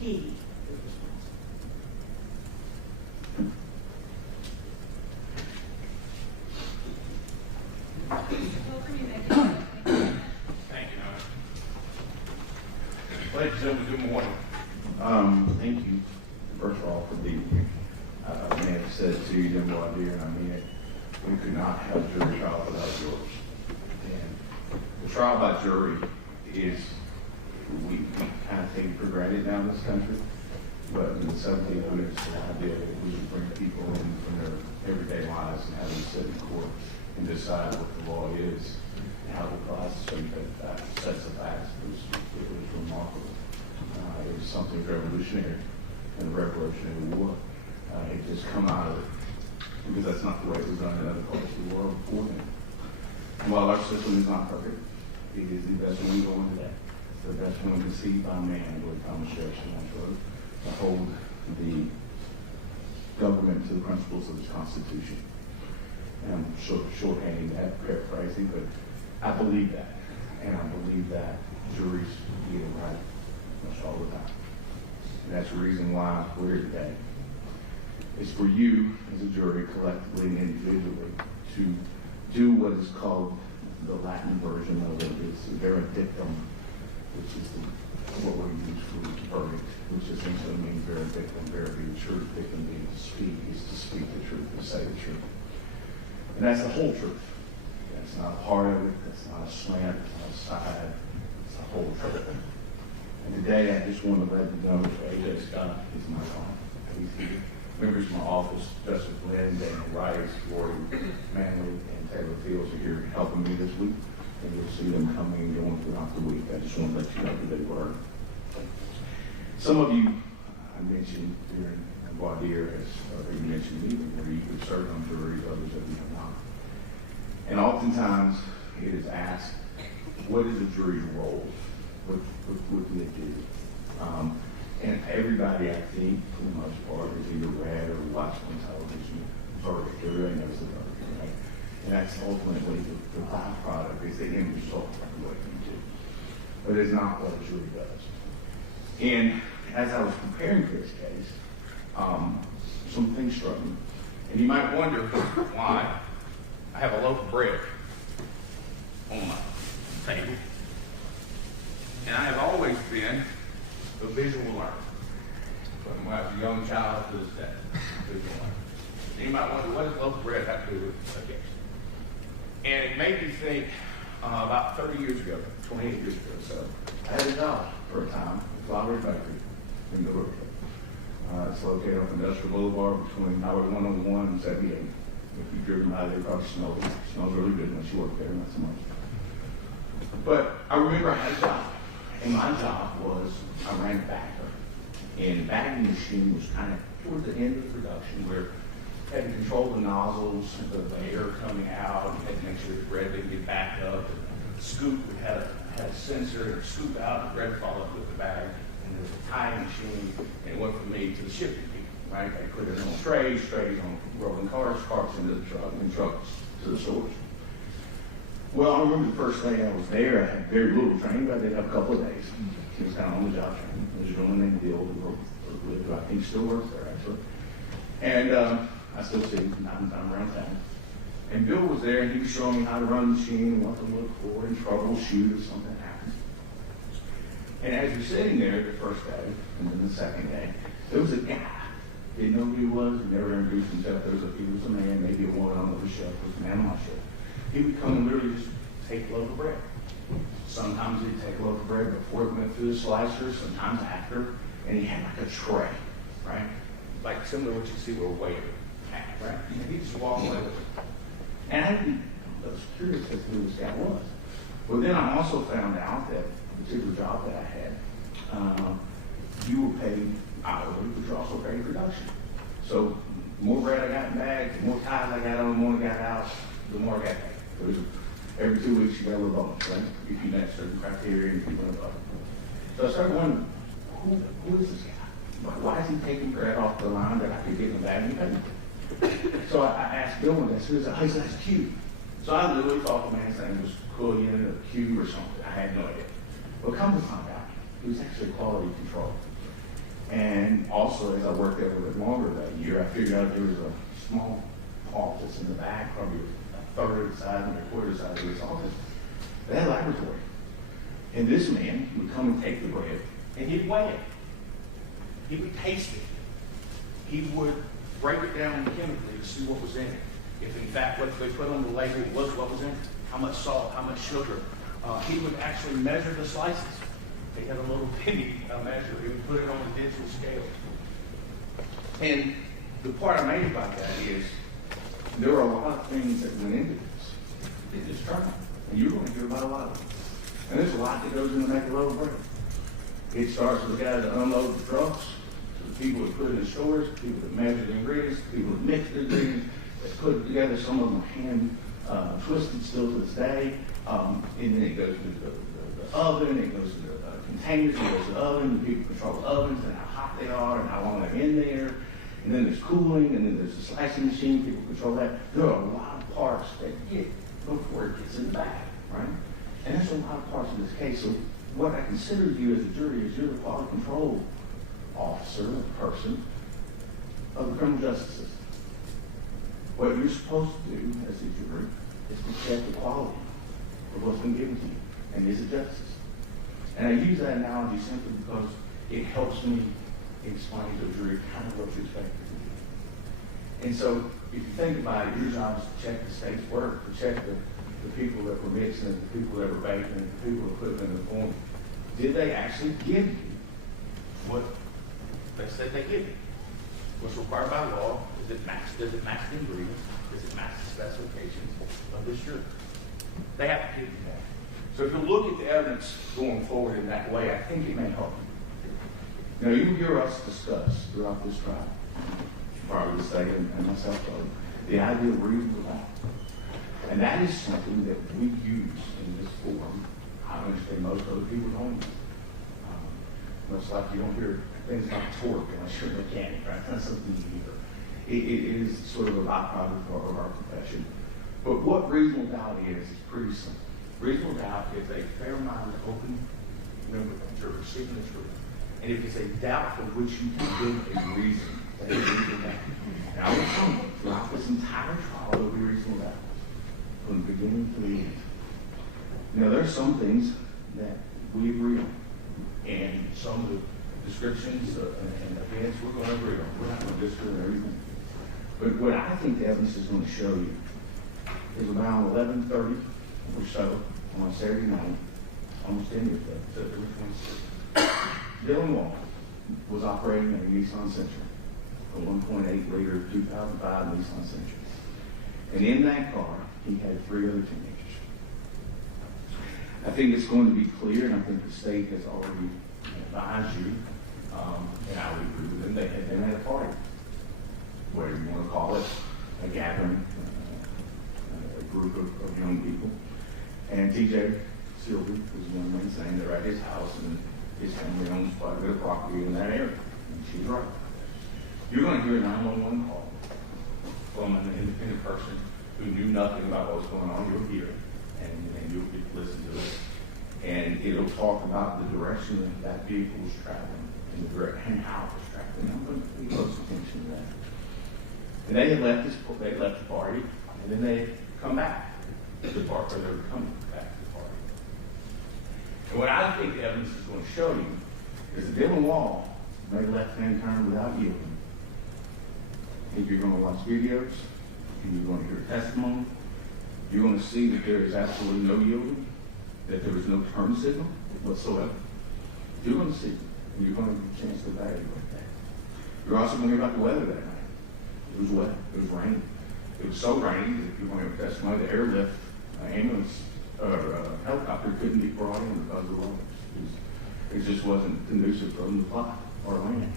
he is Pilgrim, you may begin. Thank you, Howard. Ladies and gentlemen, good morning. Thank you, first of all, for being here. I may have said to you, no idea, and I mean it. We could not have a jury trial without yours. And the trial by jury is, we kind of take it for granted now in this country. But in the 1700s, the idea that we would bring people in from their everyday lives and have them sit in court and decide what the law is and how it applies to certain sets of facts it was remarkable. It was something revolutionary in the Revolutionary War. It just come out of it because that's not the way it was done in other parts of the world before then. And while our system is not perfect, it is the best one going today. The best one conceived by man, Lord Thomas Jefferson, I wrote, to hold the government to the principles of its Constitution. And I'm shorthanding that, paraphrasing, but I believe that. And I believe that juries get it right almost all the time. And that's the reason why we're here today. It's for you as a jury, collectively and individually, to do what is called the Latin version of it. It's veredictum, which is what we use for verdict, which essentially means veredictum, vera being truth, dictum being to speak, is to speak the truth, to say the truth. And that's the whole truth. That's not a part of it, that's not a slant, it's not a side, it's the whole truth. And today I just want to let you know that A.J. Scott is my client. He's here. Members of my office, Justice Lynn, Daniel Rice, Lori Manley, and Taylor Fields are here helping me this week. And you'll see them coming and going throughout the week. I just want to let you know who they were. Some of you, I mentioned during voir dire, or you mentioned me, where you could serve on juries, others of you have not. And oftentimes it is asked, what is a jury's role? What do they do? And everybody, I think, for the most part, has either read or watched on television verdict. Everybody knows the verdict, right? And that's ultimately the byproduct, is the end result of what you do. But it's not what a jury does. And as I was preparing for this case, some things struck me. And you might wonder why I have a loaf of bread on my table. And I have always been a visual learner. From when I was a young child to this day, visual learner. And you might wonder, what does loaf of bread have to do with a case? And it made me think about 30 years ago, 28 years ago, so I had a job for a time at Flowers Bakery in Newark. It's located on Industrial Boulevard between Highway 101 and 78. If you've driven by there, it probably smells. It smells really good once you work there, not so much. But I remember I had a job, and my job was I ran a bagger. And the bagging machine was kind of toward the end of production where you had to control the nozzles, the air coming out, you had to make sure the bread didn't get backed up. And the scoop had a sensor and scoop out, the bread fall up with the bag. And there was a tying machine, and it went from me to the shipping people, right? They put it on trays on rolling carts into the truck, and trucks to the stores. Well, I remember the first day I was there, I had very little training, but I did have a couple of days. It was kind of on the job training. There was a gentleman named Bill who I think still works there, actually. And I still see him from time to time around town. And Bill was there, and he was showing me how to run the machine and what to look for and troubleshoot if something happens. And as you're sitting there the first day, and then the second day, there was a guy. Didn't know who he was, he never introduced himself. He was a man, maybe a woman on the shelf, was a man on my shelf. He would come and literally just take a loaf of bread. Sometimes he'd take a loaf of bread before it went through the slicer, sometimes after, and he had like a tray, right? Like similar to what you see with a waiter, right? And he'd just walk away with it. And I was curious as to who this guy was. Well, then I also found out that the particular job that I had, you were paid hourly, but you're also paid production. So the more bread I got in bags, the more ties I got on, the more I got out, the more I got paid. Every 2 weeks you got a little bonus, right? If you met certain criteria and if you went above. So I started wondering, who is this guy? Why is he taking bread off the line that I could get in the bag and pay? So I asked Bill one day, he said, that's Q. So I literally thought the man's name was Quillian or Q or something. I had no idea. Well, come to find out, he was actually quality control. And also, as I worked there a little bit longer that year, I figured out there was a small office in the back, probably a third of the size and a quarter the size of this office. They had a laboratory. And this man would come and take the bread, and he'd weigh it. He would taste it. He would break it down chemically to see what was in it. If in fact what they put on the label was what was in it, how much salt, how much sugar. He would actually measure the slices. He had a little penny measure. He would put it on a digital scale. And the part I made about that is there are a lot of things that went into this. It is trial. And you're going to hear about a lot of them. And there's a lot that goes into making a loaf of bread. It starts with the guys that unload the trucks, to the people that put it in stores, the people that measure the ingredients, the people that mix the ingredients, that put it together. Some of them are hand twisted still to this day. And then it goes to the oven, it goes to the containers, it goes to the oven, the people control the ovens and how hot they are and how long they're in there. And then there's cooling, and then there's the slicing machine, people control that. There are a lot of parts that get before it gets in the bag, right? And there's a lot of parts of this case. So what I consider you as a jury is you're the quality control officer, a person of the criminal justice system. What you're supposed to do as a jury is to check the quality of what's been given to you, and is it justice? And I use that analogy simply because it helps me explain to a jury kind of what you expect it to be. And so if you think about it, your job is to check the state's work, to check the people that were mixing it, the people that were baking it, the people that put it in the form. Did they actually give you what they said they give you? What's required by law? Does it match the ingredients? Does it match the specifications of this jury? They have to give you that. So if you look at the evidence going forward in that way, I think it may help you. Now, you hear us discuss throughout this trial, probably the state and myself, the idea of reasonable doubt. And that is something that we use in this forum. I understand most other people don't use. Much like you don't hear things like torque unless you're a mechanic, right? That's something you hear. It is sort of a byproduct of our profession. But what reasonable doubt is pretty simple. Reasonable doubt is a fair-minded, open member of the jury seeking the truth. And if it's a doubt for which you can give a reason, that is reasonable doubt. And I will tell you, throughout this entire trial, there will be reasonable doubt. From the beginning to the end. Now, there are some things that we agree on, and some of the descriptions and events we're going to agree on. We're not going to disagree on everything. But what I think the evidence is going to show you is around 11:30 or so on Saturday night, almost any of that, September 26th, Dylan Wall was operating a Nissan Sentra, a 1.8 liter 2005 Nissan Sentra. And in that car, he had 3 other teenagers. I think it's going to be clear, and I think the state has already advised you, and I would agree with them, they had been at a party, whatever you want to call it, a gathering, a group of young people. And TJ Sylvie was the young man saying they're at his house, and his family owns quite a bit of property in that area. And she's right. You're going to hear a 911 call from an independent person who knew nothing about what was going on. You'll hear it, and you'll get to listen to it. And it'll talk about the direction that vehicle was traveling and how it was traveling. I'm going to pay close attention to that. And they had left the party, and then they had come back to the party, or they were coming back to the party. And what I think the evidence is going to show you is that Dylan Wall made a left-hand turn without yielding. If you're going to watch videos, and you're going to hear testimony, you're going to see that there is absolutely no yielding, that there was no turn signal whatsoever. You're going to see it, and you're going to get a chance to evaluate that. You're also going to hear about the weather that night. It was wet. It was raining. It was so rainy that if you're going to hear testimony, the airlift ambulance or helicopter couldn't be brought in because of the weather. It just wasn't conducive for them to fly or land.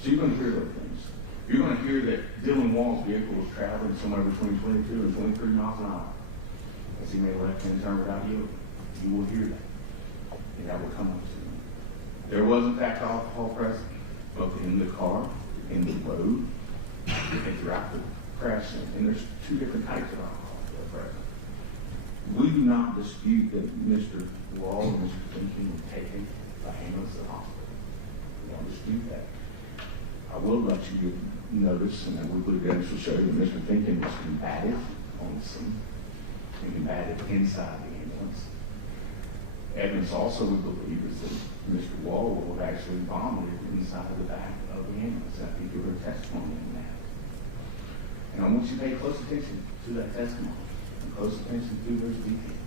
So you're going to hear those things. You're going to hear that Dylan Wall's vehicle was traveling somewhere between 22 and 23 miles an hour as he made a left-hand turn without yielding. You will hear that, and that will come up soon. There was, in fact, alcohol present, both in the car, in the road, and throughout the crash scene. And there's 2 different types of alcohol that are present. We do not dispute that Mr. Wall and Mr. Finken were taken by ambulance to the hospital. We don't dispute dispute that. I will let you get notice, and I will believe evidence will show you that Mr. Finken was combative on the scene and combative inside the ambulance. Evidence also, we believe, is that Mr. Wall actually vomited inside the back of the ambulance. I think you heard testimony on that. And I want you to pay close attention to that testimony and close attention to those details.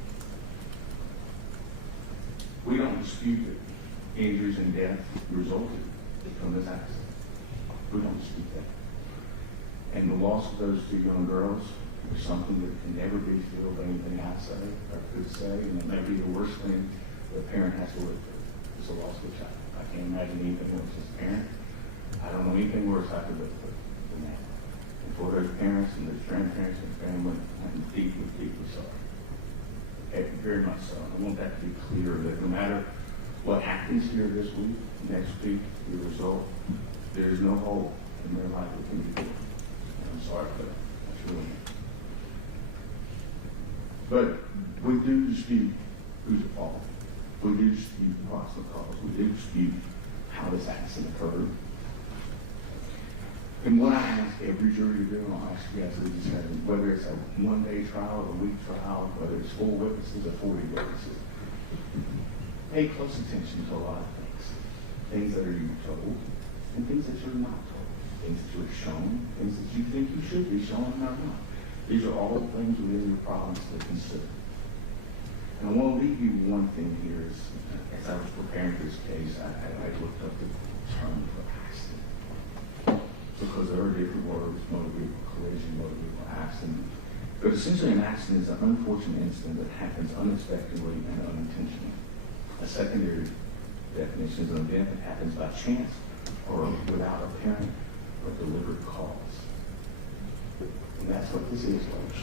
We don't dispute that injuries and death resulted from this accident. We don't dispute that. And the loss of those two young girls is something that can never be filled by anything I say or could say, and it may be the worst thing that a parent has to live through. It's the loss of a child. I can't imagine anything worse as a parent. I don't know anything worse I could live through than that. And for those parents and those grandparents and family, I'm deeply, deeply sorry. Okay, very much so. I want that to be clear that no matter what happens here this week, next week, the result, there is no hope in their life that can be good. I'm sorry for that. That's really it. But we do dispute who's at fault. We do dispute the possible cause. We do dispute how this accident occurred. And what I ask every jury to do, and I'll ask you guys to do the same, whether it's a one-day trial, a week trial, whether it's 4 witnesses or 40 witnesses, pay close attention to a lot of things. Things that are you told, and things that you're not told. Things that you're shown, things that you think you should be shown and are not. These are all things within your province to consider. And I want to leave you one thing here. Is, as I was preparing for this case, I looked up the term for accident. Because there are different words, motor vehicle collision, motor vehicle accident. But essentially an accident is an unfortunate incident that happens unexpectedly and unintentionally. A secondary definition is an event that happens by chance or without apparent or deliberate cause. And that's what this is, folks.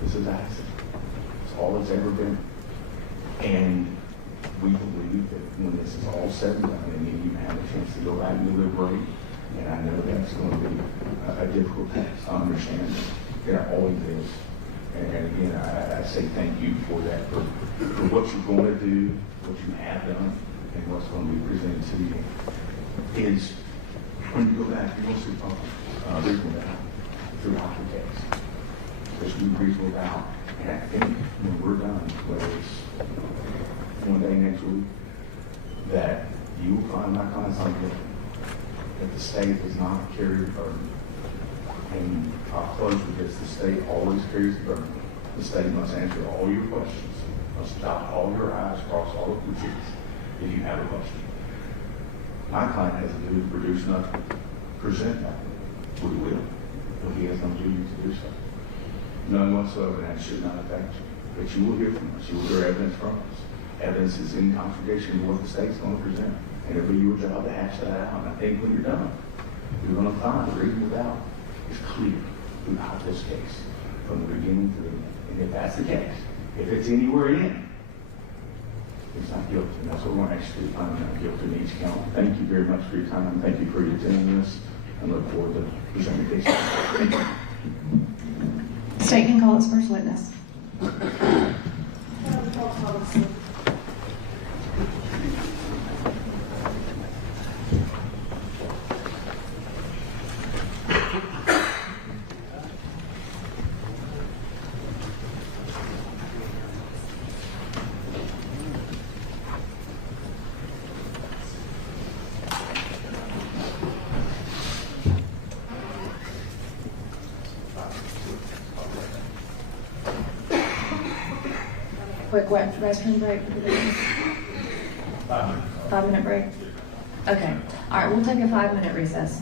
This is accident. It's all it's ever been. And we believe that when this is all said and done, and you have a chance to go back and deliberate, and I know that's going to be a difficult task. I understand that. It always is. And again, I say thank you for that, for what you're going to do, what you have done, and what's going to be presented to you. Is when you go back, you're going to see reasonable doubt throughout the case. There's no reasonable doubt. And I think when we're done, whether it's one day next week, that you will find my client something that the state does not carry the burden. And I'll close with this: the state always carries the burden. The state must answer all your questions, must dot all your I's, cross all of your T's if you have a question. My client has a duty to produce nothing, present nothing. We will, but he has no duty to do so. None whatsoever, and that should not affect you. But you will hear from us. You will hear evidence from us. Evidence is in contradiction to what the state's going to present. And it'll be your job to hash that out. And I think when you're done, you're going to find the reasonable doubt is clear throughout this case, from the beginning to the end. And if that's the case, if it's anywhere in, it's not guilty. And that's what we're going to actually find out guilty in each count. Thank you very much for your time. Thank you for your attending this. I look forward to presenting the case. Thank you. State can call its first witness. Quick restroom break. 5 minute break? Okay. All right, we'll take a 5-minute recess.